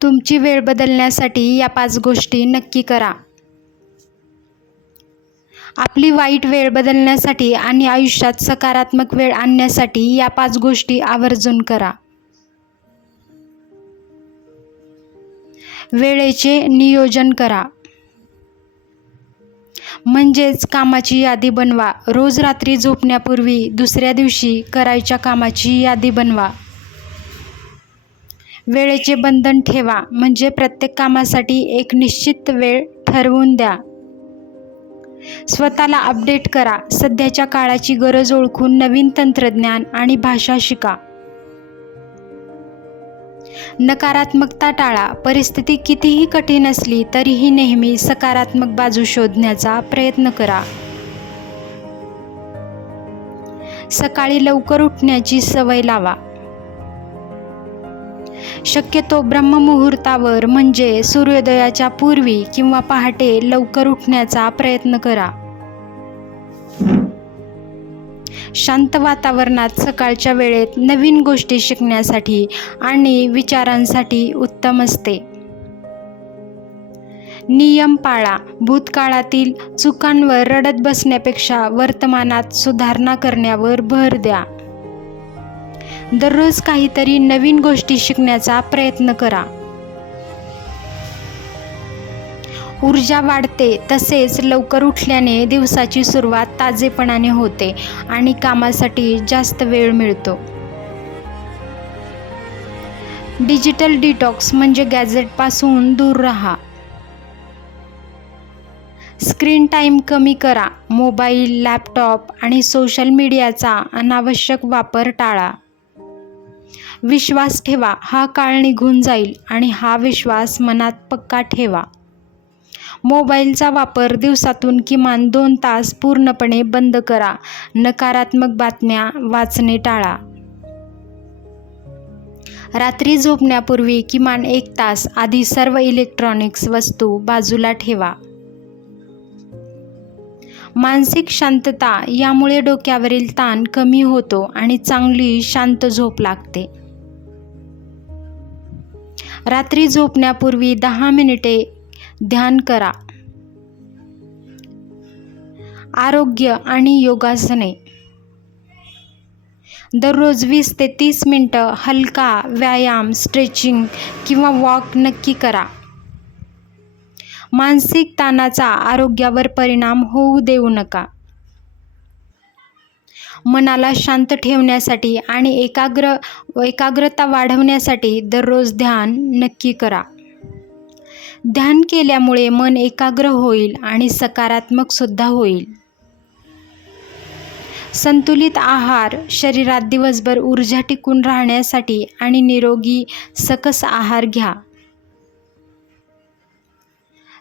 तुमची वेळ बदलण्यासाठी या 5 गोष्टी नक्की करा. आपली वाईट वेळ बदलण्यासाठी आणि आयुष्यात सकारात्मक वेळ आणण्यासाठी या 5 गोष्टी आवर्जून करा. वेळेचे नियोजन करा. म्हणजेच कामाची यादी बनवा. रोज रात्री झोपण्यापूर्वी दुसऱ्या दिवशी करायच्या कामाची यादी बनवा. वेळेचे बंधन ठेवा. म्हणजे प्रत्येक कामासाठी एक निश्चित वेळ ठरवून द्या. स्वतःला अपडेट करा. सध्याच्या काळाची गरज ओळखून नवीन तंत्रज्ञान आणि भाषा शिका. नकारात्मकता टाळा. परिस्थिती कितीही कठीण असली तरीही नेहमी सकारात्मक बाजू शोधण्याचा प्रयत्न करा. सकाळी लवकर उठण्याची सवय लावा. शक्यतो ब्रह्ममुहूर्तावर म्हणजे सूर्योदयाच्या पूर्वी किंवा पहाटे लवकर उठण्याचा प्रयत्न करा. शांत वातावरणात सकाळच्या वेळेत नवीन गोष्टी शिकण्यासाठी आणि विचारांसाठी उत्तम असते. नियम पाळा. भूतकाळातील चुकांवर रडत बसण्यापेक्षा वर्तमानात सुधारणा करण्यावर भर द्या. दररोज काहीतरी नवीन गोष्टी शिकण्याचा प्रयत्न करा. ऊर्जा वाढते. तसेच लवकर उठल्याने दिवसाची सुरुवात ताजेपणाने होते आणि कामासाठी जास्त वेळ मिळतो. डिजिटल डिटॉक्स म्हणजे गॅजेटपासून दूर राहा. स्क्रीन टाईम कमी करा. मोबाईल, लॅपटॉप आणि सोशल मीडियाचा अनावश्यक वापर टाळा. विश्वास ठेवा. हा काळ निघून जाईल आणि हा विश्वास मनात पक्का ठेवा. मोबाईलचा वापर दिवसातून किमान 2 तास पूर्णपणे बंद करा. नकारात्मक बातम्या वाचणे टाळा. रात्री झोपण्यापूर्वी किमान 1 तास आधी सर्व इलेक्ट्रॉनिक्स वस्तू बाजूला ठेवा. मानसिक शांतता. यामुळे डोक्यावरील ताण कमी होतो आणि चांगली शांत झोप लागते. रात्री झोपण्यापूर्वी 10 मिनिटे ध्यान करा. आरोग्य आणि योगासने. दररोज 20 ते 30 मिनिटं हलका व्यायाम, स्ट्रेचिंग किंवा वॉक नक्की करा. मानसिक ताणाचा आरोग्यावर परिणाम होऊ देऊ नका. मनाला शांत ठेवण्यासाठी आणि एकाग्रता वाढवण्यासाठी दररोज ध्यान नक्की करा. ध्यान केल्यामुळे मन एकाग्र होईल आणि सकारात्मक सुद्धा होईल. संतुलित आहार. शरीरात दिवसभर ऊर्जा टिकून राहण्यासाठी आणि निरोगी सकस आहार घ्या.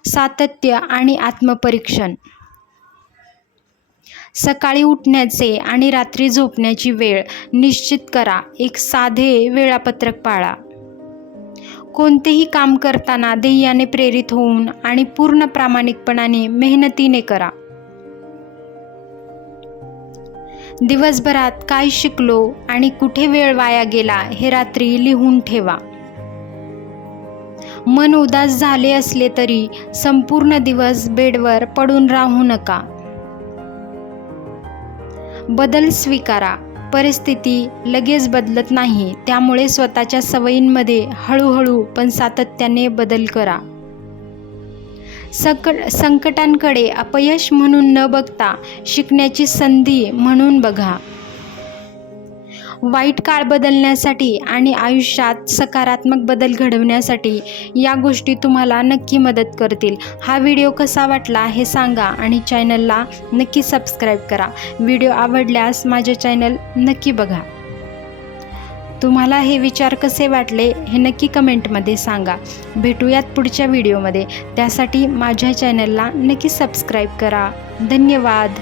सातत्य आणि आत्मपरीक्षण. सकाळी उठण्याचे आणि रात्री झोपण्याची वेळ निश्चित करा. एक साधे वेळापत्रक पाळा. कोणतेही काम करताना ध्येयाने प्रेरित होऊन आणि पूर्ण प्रामाणिकपणाने मेहनतीने करा. दिवसभरात काय शिकलो आणि कुठे वेळ वाया गेला हे रात्री लिहून ठेवा. मन उदास झाले असले तरी संपूर्ण दिवस बेडवर पडून राहू नका. बदल स्वीकारा. परिस्थिती लगेच बदलत नाही, त्यामुळे स्वतःच्या सवयींमध्ये हळूहळू पण सातत्याने बदल करा. संकटांकडे अपयश म्हणून न बघता शिकण्याची संधी म्हणून बघा. वाईट काळ बदलण्यासाठी आणि आयुष्यात सकारात्मक बदल घडवण्यासाठी या गोष्टी तुम्हाला नक्की मदत करतील. हा व्हिडिओ कसा वाटला हे सांगा आणि चॅनलला नक्की सबस्क्राईब करा. व्हिडिओ आवडल्यास माझे चॅनल नक्की बघा. तुम्हाला हे विचार कसे वाटले हे नक्की कमेंटमध्ये सांगा. भेटूयात पुढच्या व्हिडिओमध्ये. त्यासाठी माझ्या चॅनलला नक्की सबस्क्राईब करा. धन्यवाद.